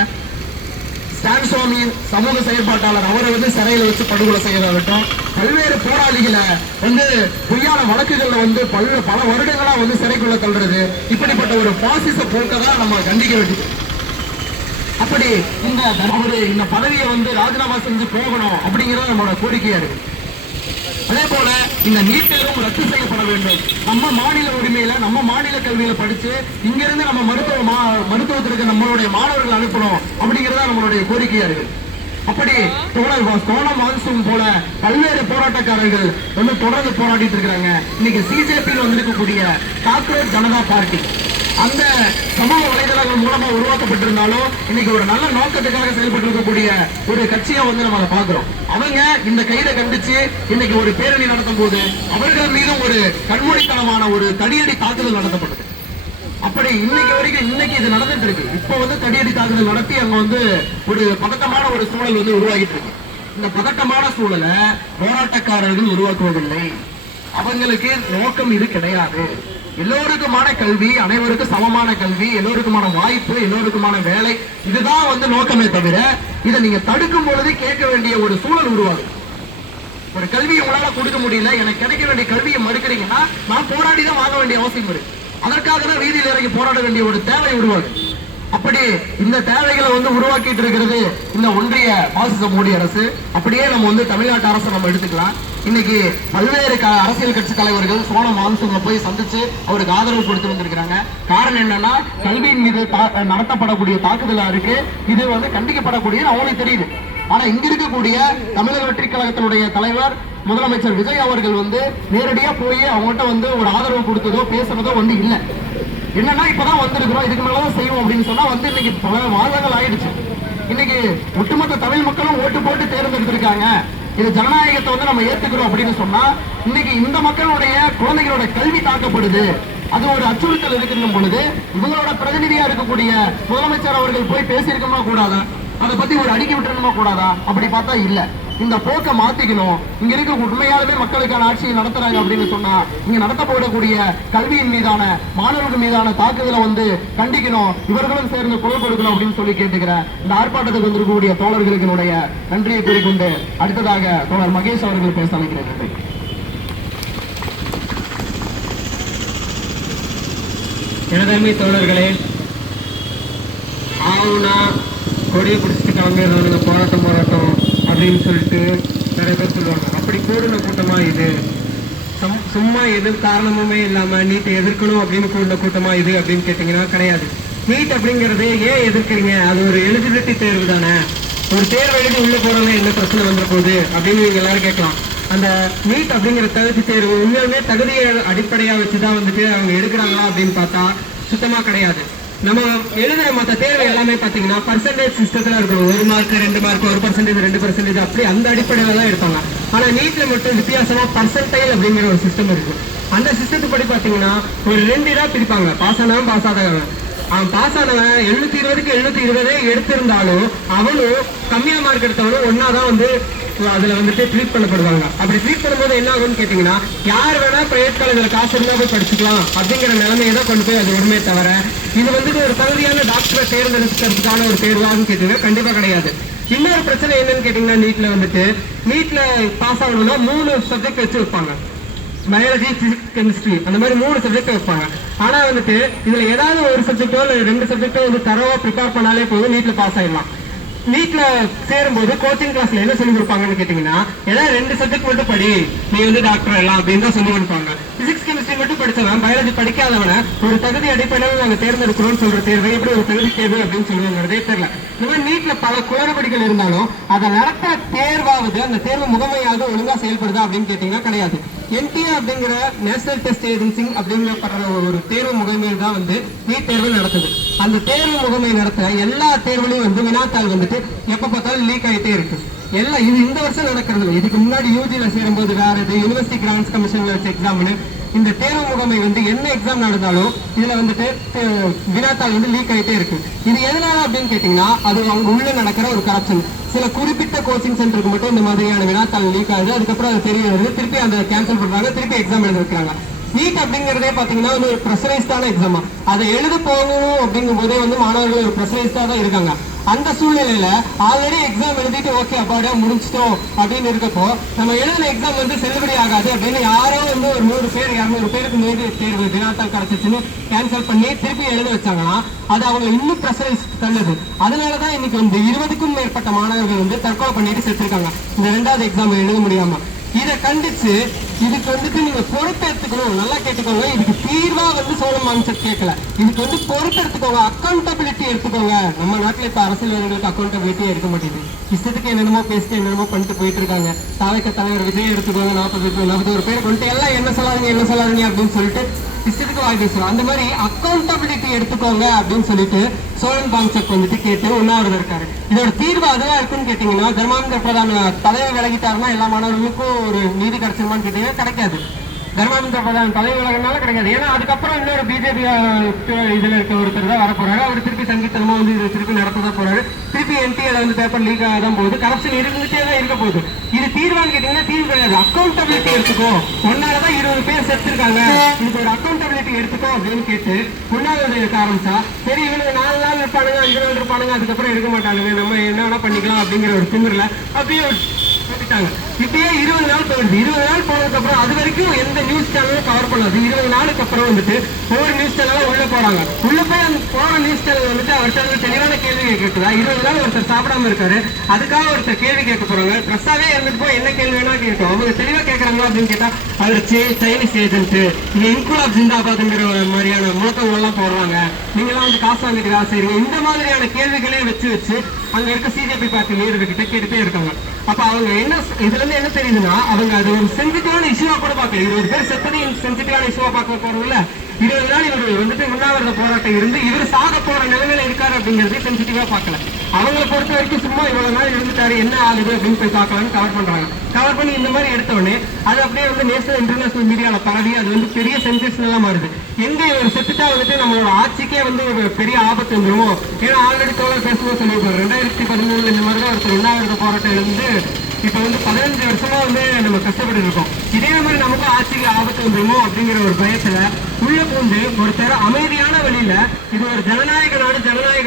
ஸ்டான் சுவாமி சமூக செயற்பாட்டாளர் அவரை வந்து சிறையில் வச்சு படுகொலை செய்யறதாகட்டும், பல்வேறு போராளிகளை வந்து பொய்யான வழக்குகள்ல வந்து பல வருடங்களா வந்து சிறைக்குள்ள தள்ளுறது, இப்படிப்பட்ட ஒரு பாசிச போக்கை தான் நம்ம கண்டிக்க வேண்டியது. அப்படி இந்த பதவியை வந்து ராஜினாமா செஞ்சு போகணும் அப்படிங்கிறது நம்மளோட கோரிக்கையா இருக்கு. அதே போல இந்த நீட் தேர்வும் ரத்து செய்யப்பட வேண்டும். நம்ம மாநில உரிமையில நம்ம மாநில கல்வியில படிச்சு இங்கிருந்து நம்ம மருத்துவத்திற்கு நம்மளுடைய மாணவர்கள் அனுப்பணும் அப்படிங்கிறதா நம்மளுடைய கோரிக்கையா இருக்கு. அப்படி சோனம் வாங்சும் போல பல்வேறு போராட்டக்காரர்கள் வந்து தொடர்ந்து போராடிட்டு இருக்கிறாங்க. இன்னைக்கு சிஜேபியில் வந்திருக்கக்கூடிய காக்ரோச் ஜனதா பார்ட்டி அந்த சமூக வலைதளங்கள் மூலமா உருவாக்கப்பட்டிருந்தாலும் இன்னைக்கு ஒரு நல்ல நோக்கத்துக்காக செயல்பட்டு இருக்கக்கூடிய ஒரு கட்சியா வந்து நம்ம அதை பாக்குறோம். அவங்க இந்த கைதை கண்டிச்சு இன்னைக்கு ஒரு பேரணி நடத்தும் போது அவர்கள் மீதும் ஒரு கண்மூடித்தனமான ஒரு தடியடி தாக்குதல் நடத்தப்பட்டது. அப்படி இன்னைக்கு வரைக்கும் இன்னைக்கு இது நடந்துட்டு இருக்கு. இப்ப வந்து தடியடி தாக்குதல் நடத்தி அங்க வந்து ஒரு பதட்டமான ஒரு சூழல் வந்து உருவாகிட்டு இருக்கு. இந்த பதட்டமான சூழலை போராட்டக்காரர்கள் உருவாக்குவதில்லை. அவங்களுக்கு நோக்கம் இது கிடையாது. எல்லோருக்குமான கல்வி, அனைவருக்கும் சமமான கல்வி, எல்லோருக்குமான வாய்ப்பு, எல்லோருக்குமான வேலை, இதுதான் வந்து நோக்கமே தவிர இதை நீங்க தடுக்கும் பொழுது கேட்க வேண்டிய ஒரு சூழல் உருவாகும். ஒரு கல்வி உங்களால கொடுக்க முடியல, எனக்கு கிடைக்க வேண்டிய கல்வியை மறுக்கிறீங்கன்னா நான் போராடி தான் வாங்க வேண்டிய அவசியம் இருக்கு. அதற்காக தான் வீதியில் இறங்கி போராட வேண்டிய ஒரு தேவை உருவாகும். அப்படி இந்த தேவைகளை வந்து உருவாக்கிட்டு இருக்கிறது இந்த ஒன்றிய பாசிச மோடி அரசு. அப்படியே நம்ம வந்து தமிழ்நாட்டு அரசு நம்ம எடுத்துக்கலாம். இன்னைக்கு பல்வேறு அரசியல் கட்சி தலைவர்கள் சோனம் மான்சூன்ல போய் சந்திச்சு அவருக்கு ஆதரவு கொடுத்து வந்திருக்கிறாங்க. காரணம் என்னன்னா கல்வியின் மீது நடத்தப்படக்கூடிய தாக்குதலா இருக்கு. இது வந்து கண்டிக்கப்படக்கூடியது அவங்களுக்கு தெரியுது. ஆனா இங்க இருக்கக்கூடிய தமிழக வெற்றி கழகத்தினுடைய தலைவர் முதலமைச்சர் விஜய் அவர்கள் வந்து நேரடியா போய் அவங்ககிட்ட வந்து ஒரு ஆதரவு கொடுத்ததோ பேசுறதோ வந்து இல்ல. என்னன்னா இப்பதான் வந்திருக்கிறோம், இதுக்கு மேலதான் செய்வோம் அப்படின்னு சொன்னா வந்து இன்னைக்கு பல மாதங்கள் ஆயிடுச்சு. இன்னைக்கு ஒட்டுமொத்த தமிழ் மக்களும் ஓட்டு போட்டு தேர்ந்தெடுத்திருக்காங்க. இது ஜனநாயகத்தை வந்து நம்ம ஏத்துக்கிறோம் அப்படின்னு சொன்னா இன்னைக்கு இந்த மக்களுடைய குழந்தைகளோட கல்வி தாக்கப்படுது, அது ஒரு அச்சுறுத்தல் இருக்கிற பொழுது இவங்களோட பிரதிநிதியா இருக்கக்கூடிய முதலமைச்சர் அவர்கள் போய் பேசியிருக்கோமா கூடாதா? அதை பத்தி ஒரு அறிக்கை விட்டுருணுமா கூடாதா? அப்படி பார்த்தா இல்ல. இந்த போக்கை மாத்திக்கணும். இங்க இருக்க உண்மையாலுமே மக்களுக்கான ஆட்சியை நடத்துறாங்க அப்படின்னு சொன்னா இங்க நடத்தப்படக்கூடிய கல்வியின் மீதான மாணவர்கள் மீதான தாக்குதலை வந்து கண்டிக்கணும், இவர்களும் சேர்ந்து குரல் கொடுக்கணும் அப்படின்னு சொல்லி கேட்டுக்கிறேன். இந்த ஆர்ப்பாட்டத்துக்கு வந்திருக்கக்கூடிய தோழர்களுக்கு என்னுடைய நன்றியை கூறிக்கொண்டு அடுத்ததாக தோழர் மகேஷ் அவர்கள் பேச அழைக்கிறேன். நன்றி. எனதருமை தோழர்களே, ஆவுனா கொடியை பிடிச்சிட்டு கிளம்பிடுறாங்க போராட்டம் அப்படின்னு சொல்லிட்டு நிறைய பேர் சொல்லுவாங்க. அப்படி கூடின கூட்டமா இது? சும்மா எது காரணமுமே இல்லாம நீட்டை எதிர்க்கணும் அப்படின்னு கூடின கூட்டமா இது அப்படின்னு கேட்டீங்கன்னா கிடையாது. நீட் அப்படிங்கறது ஏன் எதிர்க்கிறீங்க? அது ஒரு எலிஜிபிலிட்டி தேர்வு தானே. ஒரு தேர்வு எழுதி உள்ள போறவங்க என்ன பிரச்சனை வந்துட போகுது அப்படின்னு நீங்க எல்லாரும் கேட்கலாம். அந்த நீட் அப்படிங்கிற தகுதி தேர்வு உண்மையுமே தகுதியை அடிப்படையா வச்சுதான் வந்துட்டு அவங்க எடுக்கிறாங்களா அப்படின்னு பார்த்தா சுத்தமா கிடையாது. நம்ம எழுதுற மற்ற தேர்வு எல்லாமே பாத்தீங்கன்னா பர்சன்டேஜ் சிஸ்டத்துல இருக்கணும். 1 மார்க் 2 மார்க் 1% 2% அப்படி அந்த அடிப்படையில தான் எடுப்பாங்க. ஆனா நீட்ல மட்டும் வித்தியாசமா பர்சன்டைல் அப்படிங்கிற ஒரு சிஸ்டம் இருக்கு. அந்த சிஸ்டத்துக்கு படி பாத்தீங்கன்னா ஒரு 2 இதா பிரிப்பாங்க, பாஸ் ஆனவன் பாஸ் ஆகாதவன். அவன் பாஸ் ஆனவன் 720க்கு 720 எடுத்திருந்தாலும் அவனும் கம்மியா மார்க் எடுத்தவனும் ஒன்னாதான் வந்து அதுல வந்துட்டு ட்ரீட் பண்ணப்படுவாங்க. அப்படி ட்ரீட் பண்ணும்போது என்ன ஆகும்னு கேட்டீங்கன்னா யார் வேணா பிரைவேட் காலேஜ்ல காசு இருந்தா போய் படிச்சுக்கலாம் அப்படிங்கிற நிலைமையை தான் கொண்டு போய் அது உண்மையை தவிர இது வந்துட்டு ஒரு தகுதியான டாக்டரை தேர்ந்தெடுக்கிறதுக்கான ஒரு தேர்வான்னு கேட்டீங்கன்னா கண்டிப்பா கிடையாது. இன்னொரு பிரச்சனை என்னன்னு கேட்டீங்கன்னா நீட்ல பாஸ் ஆகணும்னா 3 சப்ஜெக்ட் வச்சு வைப்பாங்க. பயாலஜி, பிசிக்ஸ், கெமிஸ்ட்ரி அந்த மாதிரி 3 சப்ஜெக்ட் வைப்பாங்க. ஆனா வந்துட்டு இதுல ஏதாவது ஒரு சப்ஜெக்டோ இல்ல 2 சப்ஜெக்டோ வந்து தரவா ப்ரிப்பேர் பண்ணாலே போதும், நீட்ல பாஸ் ஆயிடலாம். நீட்ல சேரும்போது கோச்சிங் கிளாஸ்ல என்ன சொல்லி கொடுப்பாங்கன்னு கேட்டீங்கன்னா ஏதாவது 2 சப்ஜெக்ட் மட்டும் படி, நீ வந்து டாக்டர் எல்லாம் அப்படின்னு தான் சொல்லி கொடுப்பாங்க. பிசிக்ஸ் கெமிஸ்ட்ரி மட்டும் படிச்சவன் பயாலஜி படிக்காதவன ஒரு தகுதி அடிப்படையில் நாங்க தேர்ந்தெடுக்கிறோம்னு சொல்ற தேர்வு எப்படி ஒரு தகுதி தேர்வு அப்படின்னு சொல்லுவாங்கிறதே தெரியல. இந்த மாதிரி நீட்ல பல குளறுபடிகள் இருந்தாலும் அதை நடத்த தேர்வாவது அந்த தேர்வு முகமையாக ஒழுங்கா செயல்படுதா அப்படின்னு கேட்டீங்கன்னா கிடையாது. என்டிஏ அப்படிங்கிற நேஷனல் டெஸ்ட் ஏஜென்சி அப்படிங்கிற ஒரு தேர்வு முகமையில் தான் வந்து நீட் தேர்வு நடத்துது. அந்த தேர்வு முகமை நடத்த எல்லா தேர்வுலையும் வந்து வினாத்தாள் வந்துட்டு எப்ப பார்த்தாலும் லீக் ஆகிட்டே இருக்கு. எல்லாம் இது இந்த வருஷம் நடக்கிறது. இதுக்கு முன்னாடி யூஜில சேரும்போது வேற இது யூனிவர்சிட்டி கிராண்ட்ஸ் கமிஷன்ல வச்ச எக்ஸாம்னு இந்த தேர்வு முகமை வந்து என்ன எக்ஸாம் நடந்தாலும் இதுல வந்துட்டு வினாத்தாள் வந்து லீக் ஆகிட்டே இருக்கு. இது எதனால அப்படின்னு கேட்டீங்கன்னா அது அவங்க உள்ள நடக்கிற ஒரு கரப்ஷன். சில குறிப்பிட்ட கோச்சிங் சென்டருக்கு மட்டும் இந்த மாதிரியான வினாத்தாள் லீக் ஆகுது. அதுக்கப்புறம் அது தெரிய வருது, திருப்பி அந்த கேன்சல் பண்றாங்க, திருப்பி எக்ஸாம் எழுத வைக்கிறாங்க. நீட் அப்படிங்கிறதே பாத்தீங்கன்னா ஒரு ப்ரெஷரைஸ்டான எக்ஸாம். அதை எழுத போகணும் அப்படிங்கும் போதே வந்து மாணவர்கள் ஒரு ப்ரெஷரைஸ்டா தான் இருக்காங்க. அந்த சூழ்நிலையில ஆல்ரெடி எக்ஸாம் எழுதிட்டு ஓகே அப்பாடியா முடிச்சிட்டோம் அப்படின்னு இருக்கப்போ நம்ம எழுதின எக்ஸாம் வந்து செல்லுபடி ஆகாது அப்படின்னு யாரோ வந்து ஒரு 100 பேர் 200 பேருக்கு மீது தேர்வு வினாத்தாள் கிடைச்சிச்சுன்னு கேன்சல் பண்ணி திருப்பி எழுத வச்சாங்கன்னா அது அவங்க இன்னும் ப்ரெஷரைஸ் தள்ளுது. அதனாலதான் இன்னைக்கு வந்து 20க்கும் மேற்பட்ட மாணவர்கள் வந்து தற்கொலை பண்ணிட்டு செத்துருக்காங்க இந்த 2வது எக்ஸாம் எழுத முடியாம. இதை கண்டிச்சு இதுக்கு வந்துட்டு நீங்க பொறுப்பேற்றுக்கணும். நல்லா கேட்டுக்கோங்க, இதுக்கு தீர்வா வந்து சோழம் மான்செட் கேட்கல, இதுக்கு வந்து பொறுப்பெடுத்துக்கோங்க, அக்கௌண்டபிலிட்டி எடுத்துக்கோங்க. நம்ம நாட்டுல இப்ப அரசியல்வாதிகளுக்கு அக்கௌண்டபிலிட்டியே எடுக்க மாட்டேங்குது. இஷ்டத்துக்கு என்னென்னமோ பேசிட்டு என்னென்னமோ பண்ணிட்டு போயிட்டு இருக்காங்க. தாவைக்க தலைவர் விஜய் எடுத்துக்கோங்க, 41 பேர் கொண்டு எல்லாம் என்ன சொல்லாதீங்க அப்படின்னு சொல்லிட்டு இஷ்டத்துக்கு வாய் பேசுவோம். அந்த மாதிரி அக்கௌண்டபிலிட்டி எடுத்துக்கோங்க அப்படின்னு சொல்லிட்டு சோழன் கான்செப்ட் வந்துட்டு கேட்டு உண்ணாவிரதம் இருக்காரு. இதோட தீர்வு அதுதான் இருக்குன்னு கேட்டீங்கன்னா தர்மாந்திர பிரதான் தலைவர் விலகிட்டாருன்னா எல்லா மாணவர்களுக்கும் ஒரு நீதி கிடைச்சிருமான்னு கேட்டீங்கன்னா கிடைக்காது. தர்மேந்திர பிரதான் பதவி விலகினால கிடைக்காது. ஏன்னா அதுக்கப்புறம் இன்னொரு பிஜேபி இதுல இருக்க ஒருத்தர் தான் வர போறாரு. அவர் திருப்பி சங்கீதமா வந்து இதை திருப்பி நடத்ததான் போறாரு. திருப்பி என்டிஏல வந்து பேப்பர் லீக் ஆக தான் போகுது. கரப்ஷன் இருந்துட்டே தான் இருக்க போகுது. இது தீர்வான்னு கேட்டீங்கன்னா தீர்வு கிடையாது. அக்கௌண்டபிலிட்டி எடுத்துக்கோ, ஒன்னாலதான் 20 பேர் செத்துருக்காங்க, இதுக்கு ஒரு அக்கௌண்டபிலிட்டி எடுத்துக்கோ அப்படின்னு கேட்டு உண்ணாவிரதம் இருக்க ஆரம்பிச்சா, சரி இவனுக்கு 4 நாள் இருப்பானுங்க, 5 நாள் இருப்பானுங்க, அதுக்கப்புறம் இருக்க மாட்டானுங்க, நம்ம என்ன வேணா பண்ணிக்கலாம் அப்படிங்கிற ஒரு திமிரில் அப்படியே விட்டுட்டாங்க. இப்பயே 20 நாள் போயிடுது. 20 நாள் போனதுக்கு அப்புறம் அது வரைக்கும் எந்த நியூஸ் சேனலும் கவர் பண்ணாது. 20 நாளுக்கு அப்புறம் வந்துட்டு ஒவ்வொரு நியூஸ் சேனலும் உள்ள போறாங்க. உள்ள போய் அந்த போற நியூஸ் சேனல் வந்துட்டு அவர்கிட்ட தெளிவான கேள்வி கேட்குதா. 20 நாள் ஒருத்தர் சாப்பிடாம இருக்காரு, அதுக்காக ஒருத்தர் கேள்வி கேட்க போறாங்க. ட்ரெஸ்ஸாவே இருந்துட்டு போய் என்ன கேள்வி வேணா கேட்கும். அவங்க தெளிவா கேட்கறாங்களா அப்படின்னு கேட்டா அவர் சைனீஸ் ஏஜென்ட், இன்குலாப் ஜிந்தாபாத்ங்கிற மாதிரியான முழக்கங்கள் எல்லாம் போடுறாங்க, நீங்களாம் வந்து காசு வாங்கிட்டு வேலை செய்றீங்க, இந்த மாதிரியான கேள்விகளே வச்சு அங்க இருக்க சிஜேபி பார்ட்டி லீடர்கிட்ட கேட்டுட்டே இருக்காங்க. அப்ப அவங்க என்ன இதுல இருந்து என்ன தெரியுதுன்னா, அவங்க அது ஒரு சென்சிட்டிவான இஷ்யூவா கூட பார்க்கல. 20 பேர் செத்தது சென்சிட்டிவான இஷ்யூவா பார்க்க போறதுல 20 நாள் இவர் வந்துட்டு உண்ணாவிரத போராட்டம் இருந்து இவர் சாக போற நிலைமையில இருக்காரு அப்படிங்கறதே சென்சிட்டிவா பார்க்கல. அவங்களை பொறுத்த வரைக்கும் சும்மா இவ்வளவு நாள் இருந்துட்டாரு, என்ன ஆகுது அப்படின்னு போய் பார்க்கலாம்னு கவர் பண்றாங்க. கவர் பண்ணி இந்த மாதிரி எடுத்த உடனே அது அப்படியே வந்து நேஷனல் இன்டர்நேஷனல் மீடியால பரவி அது வந்து பெரிய சென்சேஷன் எல்லாம் மாறுது. எங்க இவர் செத்துட்டா வந்துட்டு நம்மளோட ஆட்சிக்கே வந்து ஒரு பெரிய ஆபத்து வந்துருமோ. ஏன்னா ஆல்ரெடி தோழர் பேசும்போது சொல்லியிருப்பாரு, 2013 இந்த மாதிரி தான் ஒருத்தர் உண்ணாவிரத போராட்டம் இருந்து இப்ப வந்து 15 வருஷமா வந்து நம்ம கஷ்டப்பட்டு இருக்கோம். இதே மாதிரி நமக்கும் ஆட்சிக்கு ஆபத்து வந்துருமோ அப்படிங்கிற ஒரு பயத்துல உள்ள பூந்து ஒருத்தர் அமைதியான வழியில இது ஒரு ஜனநாயக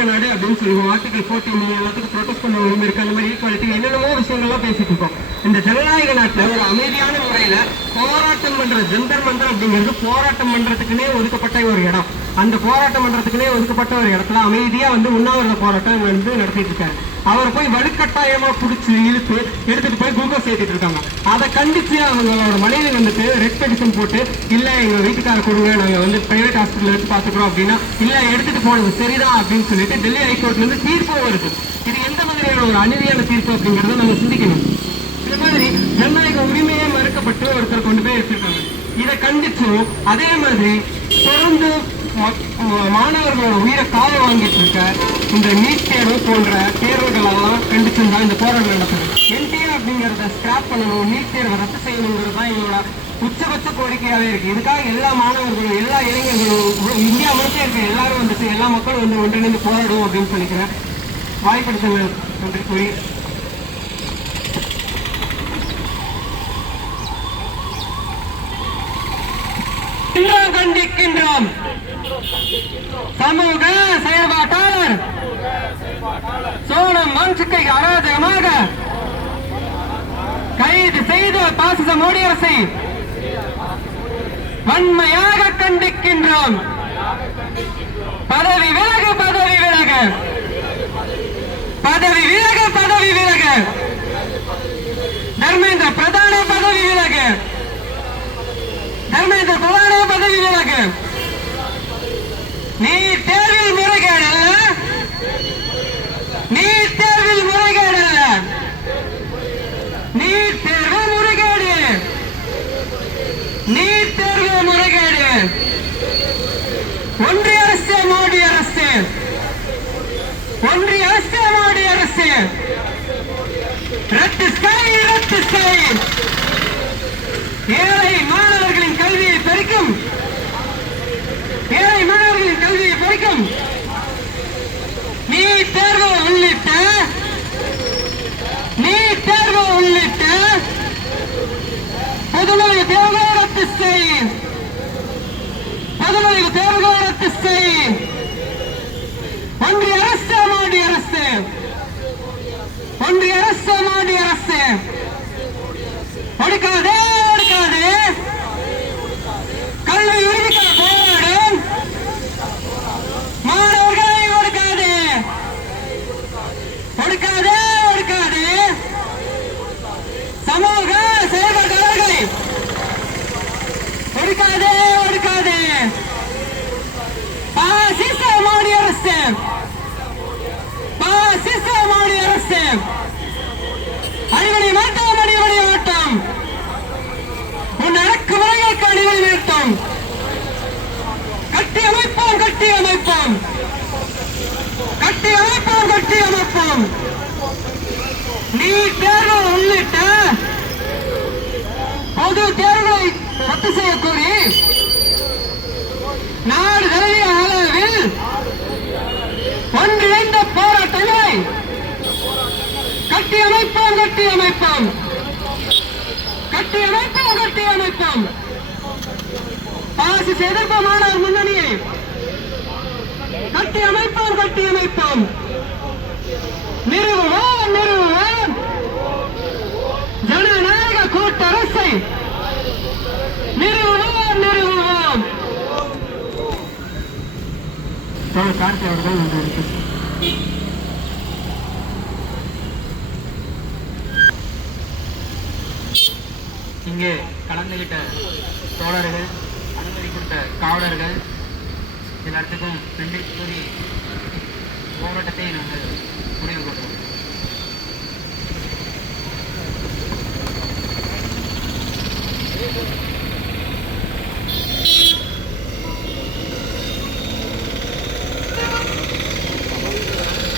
நாடு அப்படின்னு சொல்லுவோம். ஆர்டிகல் 14 எல்லாத்துக்கும் ப்ரொடெஸ்ட் பண்ண உரிமை இருக்கு, அந்த மாதிரி ஈக்குவாலிட்டி என்னென்னமோ விஷயங்கள்லாம் பேசிட்டு இருக்கோம். இந்த ஜனநாயக நாட்டுல ஒரு அமைதியான முறையில போராட்டம் பண்ற ஜந்தர் மந்தர் அப்படிங்கிறது போராட்டம் பண்றதுக்குன்னே ஒதுக்கப்பட்ட ஒரு இடம். அந்த போராட்டம் பண்றதுக்குன்னே ஒதுக்கப்பட்ட ஒரு இடத்துல அமைதியா வந்து உண்ணாவிரத போராட்டம் வந்து நடத்திட்டு இருக்காரு. அவரை போய் வலுக்கட்டாயமா புடிச்சு இழுத்து எடுத்துட்டு போய் குளுக்கோஸ் ஏற்றிட்டு இருக்காங்க. அதை கண்டிச்சு அவங்களோட மனைவி வந்துட்டு ரெட் பெடிஷன் போட்டு, இல்ல எங்க வீட்டுக்கார கொடுங்க, நாங்க வந்து பிரைவேட் ஹாஸ்பிட்டல் எடுத்து பாத்துக்கிறோம் அப்படின்னா, இல்ல எடுத்துட்டு போனது சரிதான் அப்படின்னு சொல்லிட்டு டெல்லி ஹைகோர்ட்ல இருந்து தீர்ப்பும் வருது. இது எந்த மாதிரியான ஒரு அநீதியான தீர்ப்பு அப்படிங்கறத நம்ம சிந்திக்கணும். இந்த மாதிரி ஜனநாயக உரிமையே மறுக்கப்பட்டு ஒருத்தர் கொண்டு போய் வச்சிருக்காங்க. இதை கண்டிச்சும் அதே மாதிரி தொடர்ந்து மாணவர்களோட உயிரை காவ வாங்கிட்டு இருக்க இந்த நீட் தேர்வு போன்ற தேர்வுகளெல்லாம் கண்டிச்சுதான் இந்த போராட்டம் நடத்துது. என்டிஏ அப்படிங்கிறத ஸ்கிராப் பண்ணணும், நீட் தேர்வை ரத்து செய்யணுங்கிறது தான் எங்களோட உச்சபட்ச கோரிக்கையாவே இருக்கு. இதுக்காக எல்லா மாணவர்களும் எல்லா இளைஞர்களும் இந்தியா முழுக்க இருக்க எல்லாரும் வந்துட்டு எல்லா மக்களும் வந்து ஒன்றிணைந்து போராடுவோம் அப்படின்னு சொல்லிக்கிறேன். வாய்ப்படுத்தல் நன்றி கூறி கண்டிக்கின்றோம். சமூக செயல்பாட்டாளர் சோனம் வாங்சுக்கை அராஜகமாக கைது செய்த பாசிச மோடி அரசை வன்மையாக கண்டிக்கின்றோம். பதவி விலகு, பதவி விலகு, பதவி விலகு, பதவி விலகு, தர்மேந்திர பிரதான பதவி விலகு, தர்மேந்திர பிரதான பதவி விலகு. நீட் தேர்வில் முறைகேடு அல்ல, நீட் தேர்வில் முறைகேடு அல்ல, நீட் தேர்வு முறைகேடு, நீட் தேர்வு முறைகேடு. ஒன்றிய அரசு, மோடி அரசு, ஒன்றிய அரசு, மோடி அரசு ரத்து செய், ரத்து செய். ஏழை மாணவர்களின் கல்வியை பறிக்கும், ஏழை மாணவர்களின் கல்வியை பறிக்கும் நீட் தேர்வு உள்ளிட்ட, நீட் தேர்வு உள்ளிட்ட பொதுநுழைவு தேர்வுகளை ரத்து செய், பொதுநுழைவு தேர்வுகளை ரத்து செய். ஒன்றிய அரசு, மோடி அரசு, ஒன்றிய அரசு, மோடி அரசு ஒடுக்காதே, ஒடுக்காதே. கல்வி உரிமைக்காக போராடும் மாணவர்களை ஒடுக்காதே, ஒடுக்காதே, ஒடுக்காதே. சமூக செயல்பாட்டாளர்களை ஒடுக்காதே, ஒடுக்காதே. பாசிச மோடி அரசு, பாசிச மோடி அரசு அடிவடி மாட்டோம், அடிவடி மாட்டோம். உன் அடக்குமுறைகளுக்கு அடிவடி நிறுத்தம். கட்டி அமைப்போம், கட்டி அமைப்போம், கட்டி அமைப்போம், கட்டி அமைப்போம். நீட் தேர்வு உள்ளிட்ட பொது தேர்வுகளை ரத்து செய்ய கோரி நாடு தழுவிய அளவில் ஒன்றிணைந்த போராட்டங்களை கட்டியமைப்போம் கட்டியமைப்போம் கட்டியமைப்போம் கட்டியமைப்போம் பாசிச எதிர்ப்பு மாணவர் முன்னணியை கட்டியமைப்போம் கட்டியமைப்போம் நிறுவுவோம் நிறுவுவோம் ஜனநாயக கூட்டரசை நிறுவுவோம் நிறுவுவோம். கார்த்தி அவர்கள் இங்கே கலந்துகிட்ட தோழர்கள், அனுமதி கொடுத்த காவலர்கள் எல்லாத்துக்கும் நன்றி கூறி போராட்டத்தை நாங்கள் முடிவு கொண்டோம்.